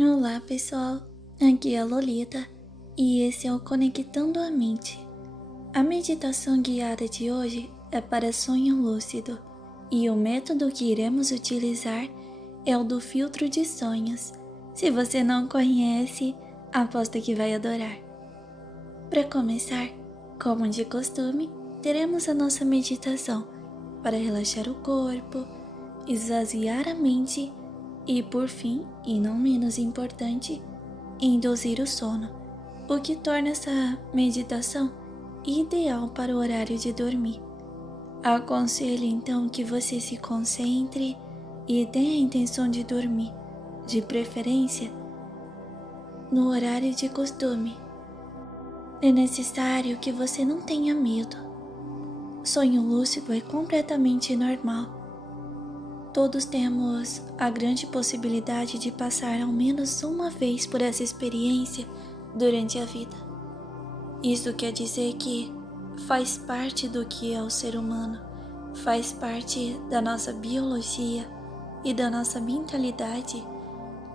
Olá pessoal, aqui é a Lolita e esse é o Conectando a Mente. A meditação guiada de hoje é para sonho lúcido e o método que iremos utilizar é o do filtro de sonhos. Se você não conhece, aposto que vai adorar. Para começar, como de costume, teremos a nossa meditação para relaxar o corpo, esvaziar a mente e, por fim, e não menos importante, induzir o sono, o que torna essa meditação ideal para o horário de dormir. Aconselho então que você se concentre e tenha a intenção de dormir, de preferência no horário de costume. É necessário que você não tenha medo. Sonho lúcido é completamente normal. Todos temos a grande possibilidade de passar ao menos uma vez por essa experiência durante a vida. Isso quer dizer que faz parte do que é o ser humano, faz parte da nossa biologia e da nossa mentalidade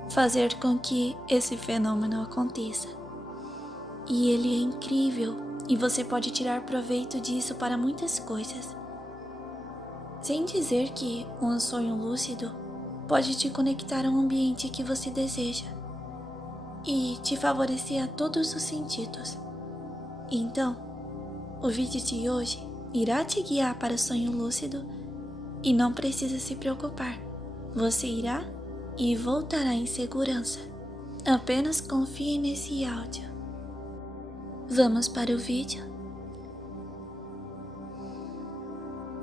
fazer com que esse fenômeno aconteça. E ele é incrível e você pode tirar proveito disso para muitas coisas. Sem dizer que um sonho lúcido pode te conectar a um ambiente que você deseja e te favorecer a todos os sentidos. Então, o vídeo de hoje irá te guiar para o sonho lúcido e não precisa se preocupar. Você irá e voltará em segurança. Apenas confie nesse áudio. Vamos para o vídeo?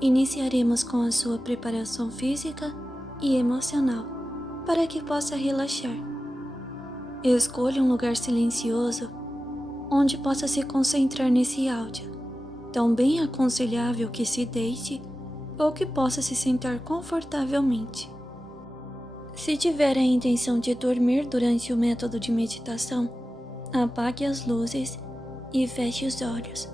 Iniciaremos com a sua preparação física e emocional para que possa relaxar. Escolha um lugar silencioso onde possa se concentrar nesse áudio, tão bem aconselhável que se deite ou que possa se sentar confortavelmente. Se tiver a intenção de dormir durante o método de meditação, apague as luzes e feche os olhos.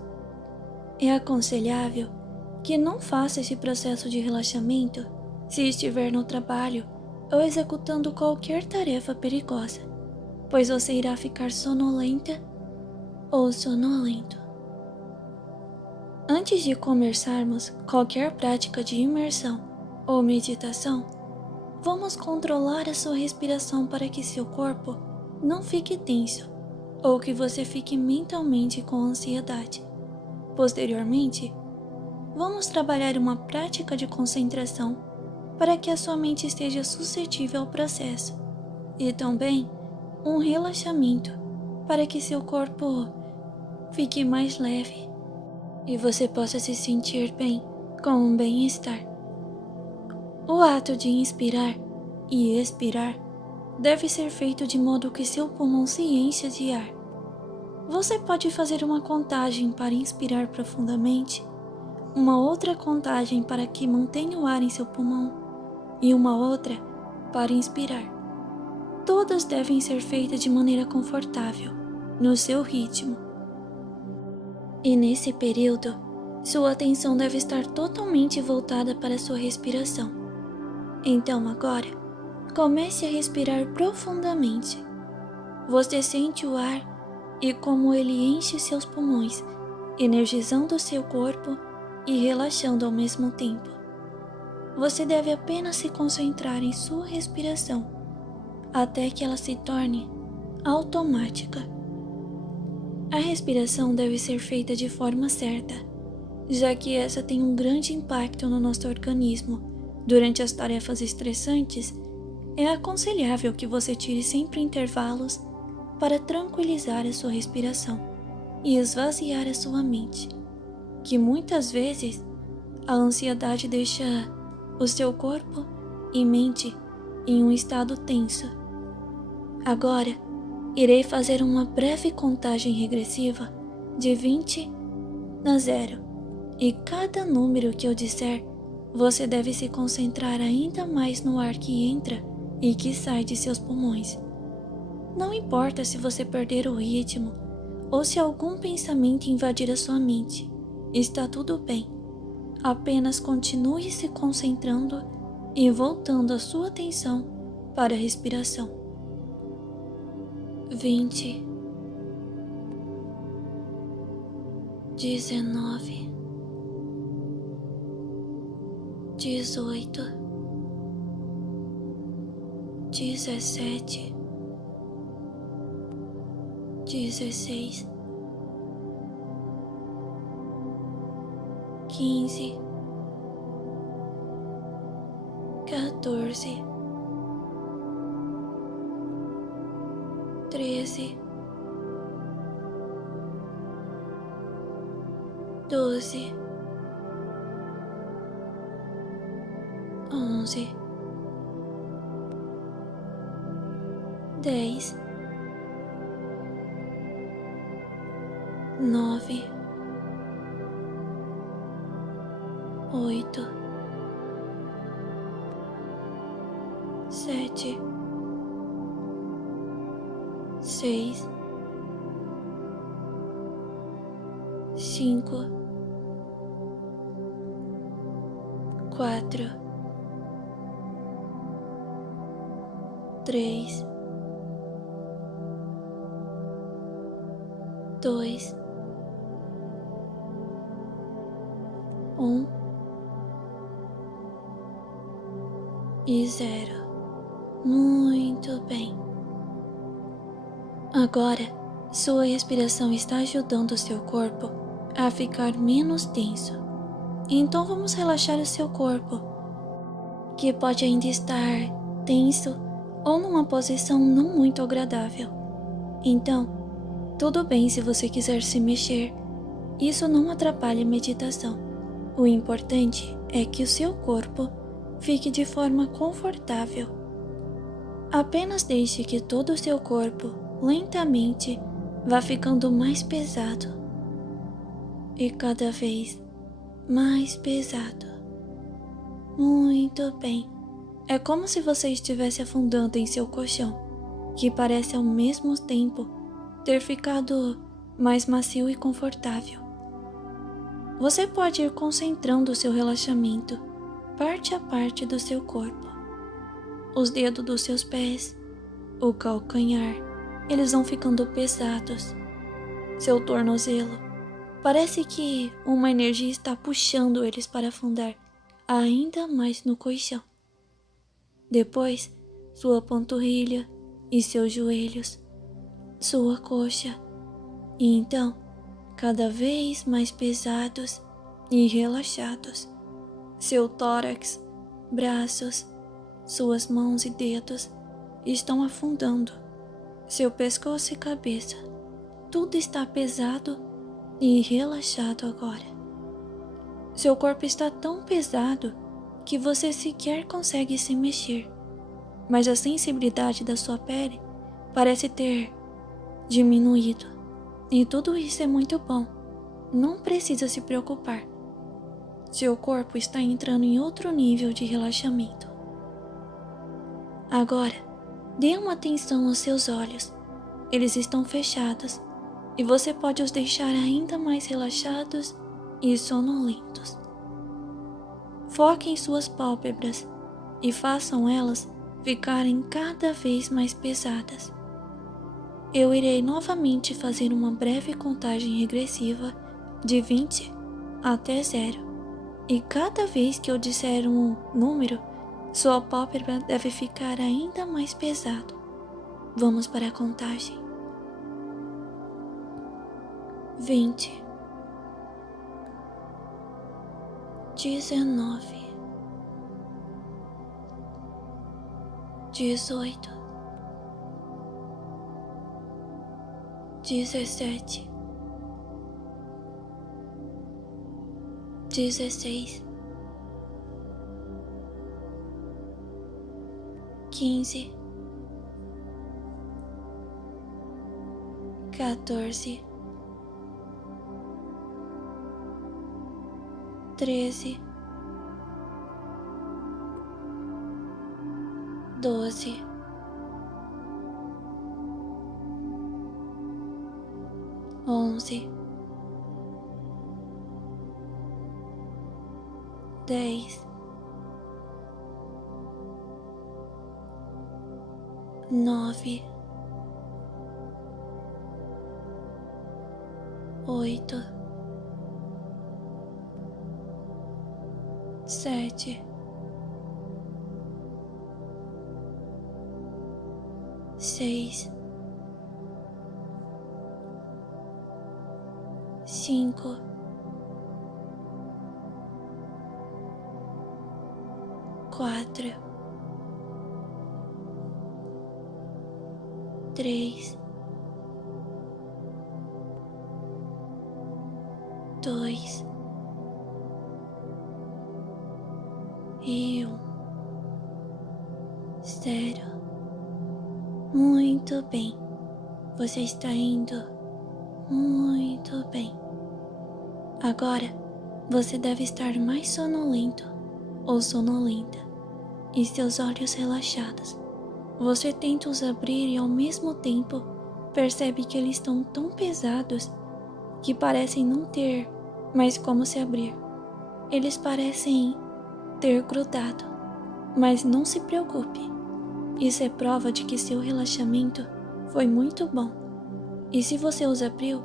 É aconselhável que não faça esse processo de relaxamento se estiver no trabalho ou executando qualquer tarefa perigosa, pois você irá ficar sonolenta ou sonolento. Antes de começarmos qualquer prática de imersão ou meditação, vamos controlar a sua respiração para que seu corpo não fique tenso ou que você fique mentalmente com ansiedade. Posteriormente, vamos trabalhar uma prática de concentração para que a sua mente esteja suscetível ao processo e também um relaxamento para que seu corpo fique mais leve e você possa se sentir bem com um bem-estar. O ato de inspirar e expirar deve ser feito de modo que seu pulmão se encha de ar. Você pode fazer uma contagem para inspirar profundamente, uma outra contagem para que mantenha o ar em seu pulmão e uma outra para inspirar. Todas devem ser feitas de maneira confortável, no seu ritmo. E nesse período, sua atenção deve estar totalmente voltada para a sua respiração. Então agora, comece a respirar profundamente. Você sente o ar e como ele enche seus pulmões, energizando seu corpo e relaxando ao mesmo tempo. Você deve apenas se concentrar em sua respiração, até que ela se torne automática. A respiração deve ser feita de forma certa, já que essa tem um grande impacto no nosso organismo. Durante as tarefas estressantes, é aconselhável que você tire sempre intervalos para tranquilizar a sua respiração e esvaziar a sua mente, que muitas vezes a ansiedade deixa o seu corpo e mente em um estado tenso. Agora, irei fazer uma breve contagem regressiva de 20 a 0 e cada número que eu disser, você deve se concentrar ainda mais no ar que entra e que sai de seus pulmões. Não importa se você perder o ritmo ou se algum pensamento invadir a sua mente, está tudo bem. Apenas continue se concentrando e voltando a sua atenção para a respiração. 20, 19, 18, 17, 16, 15, 14, 13, 12, 11, 10, 9, 8, 7, 6, 5, 4, 3, 2, 1 e 0. Muito bem. Agora, sua respiração está ajudando o seu corpo a ficar menos tenso. Então vamos relaxar o seu corpo, que pode ainda estar tenso ou numa posição não muito agradável. Então, tudo bem se você quiser se mexer. Isso não atrapalha a meditação. O importante é que o seu corpo fique de forma confortável. Apenas deixe que todo o seu corpo lentamente vá ficando mais pesado e cada vez mais pesado. Muito bem. É como se você estivesse afundando em seu colchão, que parece ao mesmo tempo ter ficado mais macio e confortável. Você pode ir concentrando o seu relaxamento parte a parte do seu corpo. Os dedos dos seus pés, o calcanhar, eles vão ficando pesados. Seu tornozelo, parece que uma energia está puxando eles para afundar ainda mais no colchão. Depois, sua panturrilha e seus joelhos, sua coxa, e então, cada vez mais pesados e relaxados. Seu tórax, braços, suas mãos e dedos estão afundando. Seu pescoço e cabeça, tudo está pesado e relaxado agora. Seu corpo está tão pesado que você sequer consegue se mexer, mas a sensibilidade da sua pele parece ter diminuído. E tudo isso é muito bom. Não precisa se preocupar. Seu corpo está entrando em outro nível de relaxamento. Agora, dê uma atenção aos seus olhos. Eles estão fechados e você pode os deixar ainda mais relaxados e sonolentos. Foque em suas pálpebras e façam elas ficarem cada vez mais pesadas. Eu irei novamente fazer uma breve contagem regressiva de 20 até 0. E cada vez que eu disser um número, sua pálpebra deve ficar ainda mais pesado. Vamos para a contagem. 20, 19, 18, 17, 16, 15, 14, 13, 12, 11, 10, 9, 8, 7, 6, 5, 4, 3, 2 e 1. 0. Muito bem. Você está indo muito bem. Agora, você deve estar mais sonolento ou sonolenta e seus olhos relaxados. Você tenta os abrir e ao mesmo tempo percebe que eles estão tão pesados que parecem não ter mais como se abrir. Eles parecem ter grudado, mas não se preocupe. Isso é prova de que seu relaxamento foi muito bom. E se você os abriu,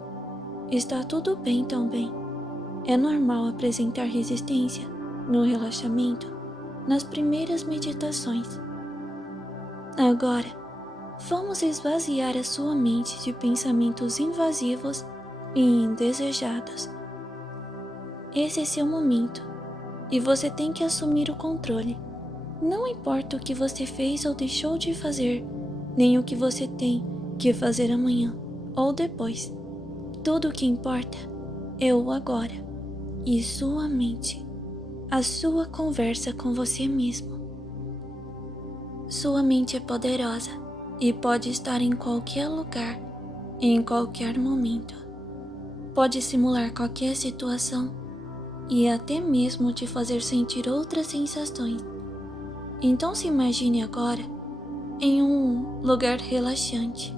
está tudo bem também. É normal apresentar resistência no relaxamento nas primeiras meditações. Agora, vamos esvaziar a sua mente de pensamentos invasivos e indesejados. Esse é seu momento e você tem que assumir o controle. Não importa o que você fez ou deixou de fazer, nem o que você tem que fazer amanhã ou depois. Tudo o que importa é o agora e sua mente, a sua conversa com você mesmo. Sua mente é poderosa e pode estar em qualquer lugar, em qualquer momento. Pode simular qualquer situação e até mesmo te fazer sentir outras sensações. Então se imagine agora em um lugar relaxante.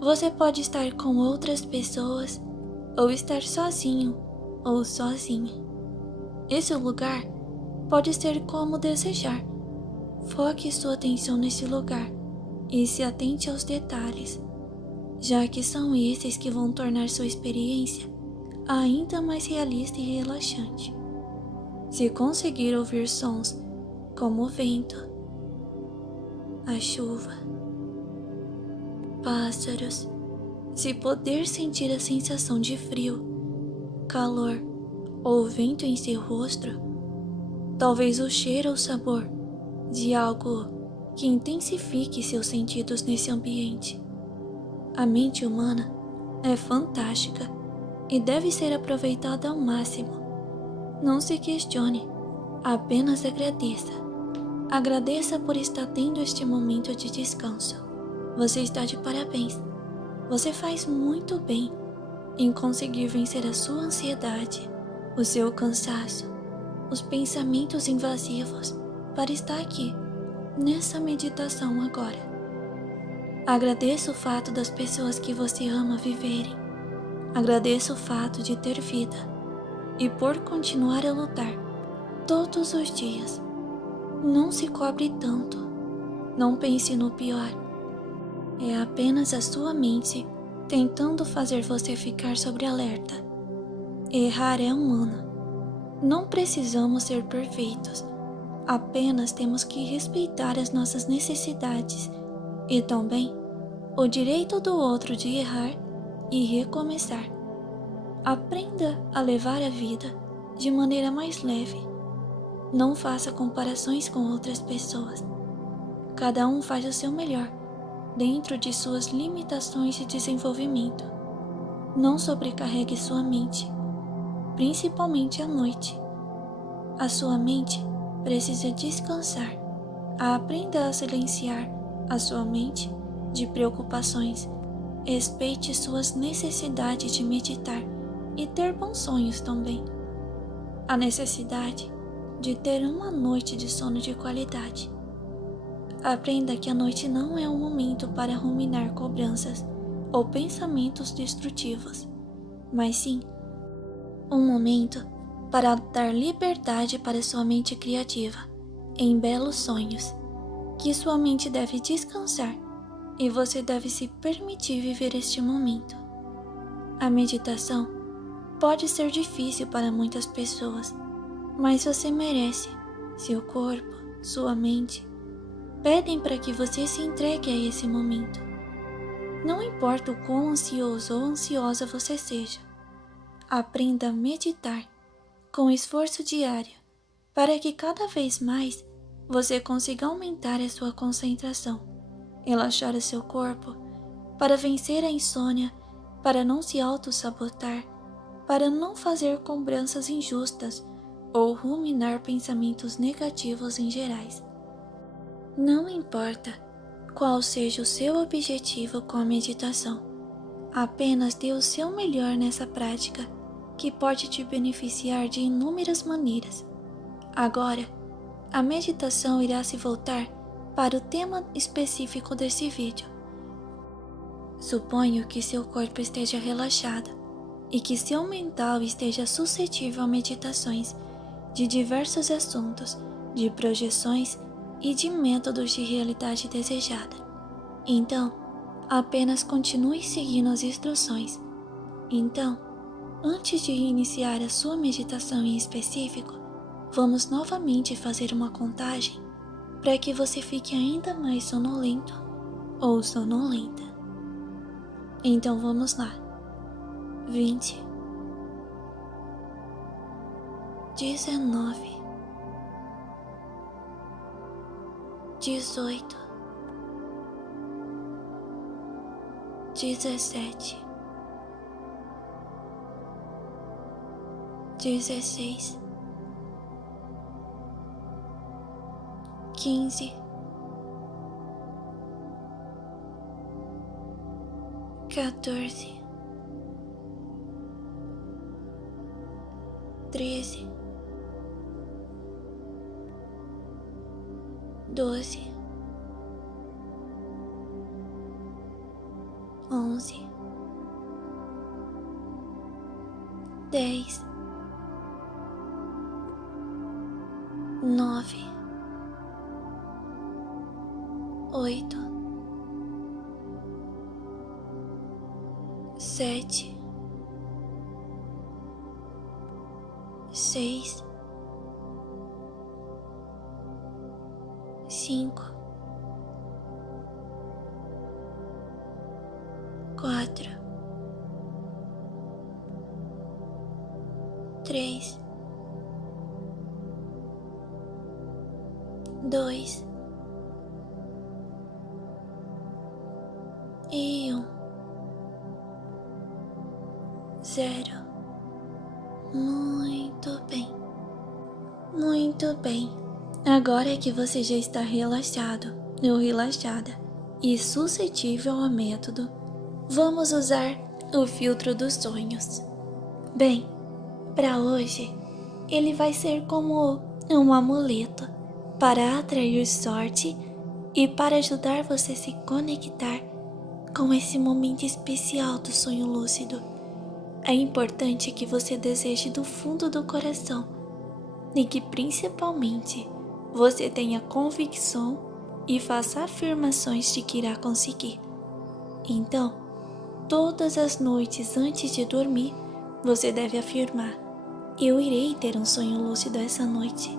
Você pode estar com outras pessoas ou estar sozinho ou sozinha. Esse lugar pode ser como desejar. Foque sua atenção nesse lugar e se atente aos detalhes, já que são esses que vão tornar sua experiência ainda mais realista e relaxante. Se conseguir ouvir sons como o vento, a chuva, pássaros, se poder sentir a sensação de frio, calor ou vento em seu rosto, talvez o cheiro ou sabor de algo que intensifique seus sentidos nesse ambiente. A mente humana é fantástica e deve ser aproveitada ao máximo. Não se questione, apenas agradeça. Agradeça por estar tendo este momento de descanso. Você está de parabéns. Você faz muito bem em conseguir vencer a sua ansiedade, o seu cansaço, os pensamentos invasivos para estar aqui, nessa meditação agora. Agradeça o fato das pessoas que você ama viverem. Agradeça o fato de ter vida e por continuar a lutar todos os dias. Não se cobre tanto. Não pense no pior. É apenas a sua mente tentando fazer você ficar sobre alerta. Errar é humano. Não precisamos ser perfeitos. Apenas temos que respeitar as nossas necessidades e também o direito do outro de errar e recomeçar. Aprenda a levar a vida de maneira mais leve. Não faça comparações com outras pessoas. Cada um faz o seu melhor, dentro de suas limitações de desenvolvimento. Não sobrecarregue sua mente, principalmente à noite. A sua mente precisa descansar. Aprenda a silenciar a sua mente de preocupações. Respeite suas necessidades de meditar e ter bons sonhos também. A necessidade de ter uma noite de sono de qualidade. Aprenda que a noite não é um momento para ruminar cobranças ou pensamentos destrutivos, mas sim um momento para dar liberdade para sua mente criativa em belos sonhos, que sua mente deve descansar e você deve se permitir viver este momento. A meditação pode ser difícil para muitas pessoas, mas você merece. Seu corpo, sua mente, pedem para que você se entregue a esse momento. Não importa o quão ansioso ou ansiosa você seja, aprenda a meditar com esforço diário para que cada vez mais você consiga aumentar a sua concentração, relaxar o seu corpo, para vencer a insônia, para não se auto-sabotar, para não fazer cobranças injustas ou ruminar pensamentos negativos em gerais. Não importa qual seja o seu objetivo com a meditação, apenas dê o seu melhor nessa prática, que pode te beneficiar de inúmeras maneiras. Agora, a meditação irá se voltar para o tema específico desse vídeo. Suponho que seu corpo esteja relaxado e que seu mental esteja suscetível a meditações de diversos assuntos, de projeções e de métodos de realidade desejada. Então, apenas continue seguindo as instruções. Então, antes de iniciar a sua meditação em específico, vamos novamente fazer uma contagem para que você fique ainda mais sonolento ou sonolenta. Então vamos lá. 20, 19, 18, 17, 16, 15, 14, 13, 12, 11, 10, 9, 8, 7, 6, 5, 4, 3, 2 e 1. 0. Muito bem. Muito bem. Agora que você já está relaxado ou relaxada e suscetível ao método, vamos usar o filtro dos sonhos. Bem, para hoje, ele vai ser como um amuleto para atrair sorte e para ajudar você a se conectar com esse momento especial do sonho lúcido. É importante que você deseje do fundo do coração e que principalmente você tenha convicção e faça afirmações de que irá conseguir. Então, todas as noites antes de dormir, você deve afirmar: eu irei ter um sonho lúcido essa noite.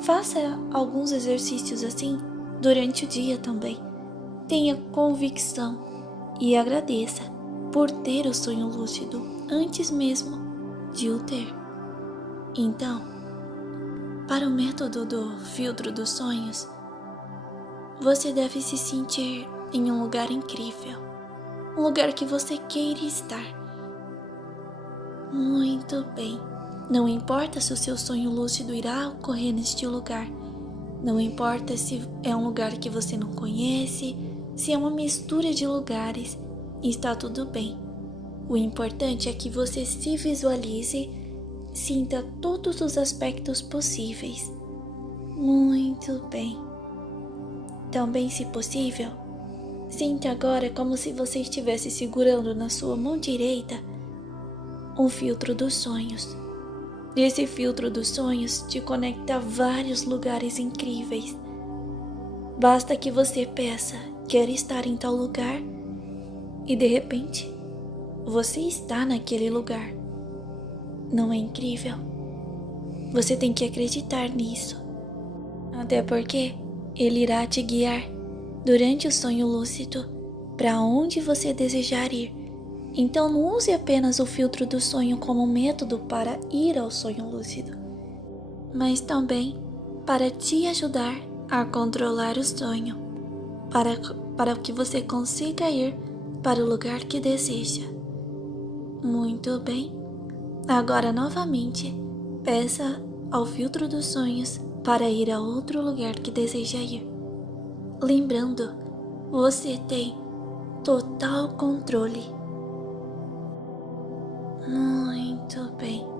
Faça alguns exercícios assim durante o dia também. Tenha convicção e agradeça por ter o sonho lúcido antes mesmo de o ter. Então, para o método do filtro dos sonhos, você deve se sentir em um lugar incrível, um lugar que você queira estar. Muito bem. Não importa se o seu sonho lúcido irá ocorrer neste lugar. Não importa se é um lugar que você não conhece, se é uma mistura de lugares, está tudo bem. O importante é que você se visualize, sinta todos os aspectos possíveis. Muito bem. Também, se possível, sinta agora como se você estivesse segurando na sua mão direita um filtro dos sonhos. Esse filtro dos sonhos te conecta a vários lugares incríveis. Basta que você peça: quero estar em tal lugar, e de repente você está naquele lugar. Não é incrível? Você tem que acreditar nisso. Até porque ele irá te guiar durante o sonho lúcido para onde você desejar ir. Então não use apenas o filtro do sonho como método para ir ao sonho lúcido, mas também para te ajudar a controlar o sonho, para que você consiga ir para o lugar que deseja. Muito bem. Agora novamente, peça ao filtro dos sonhos para ir a outro lugar que deseja ir. Lembrando, você tem total controle. Muito bem.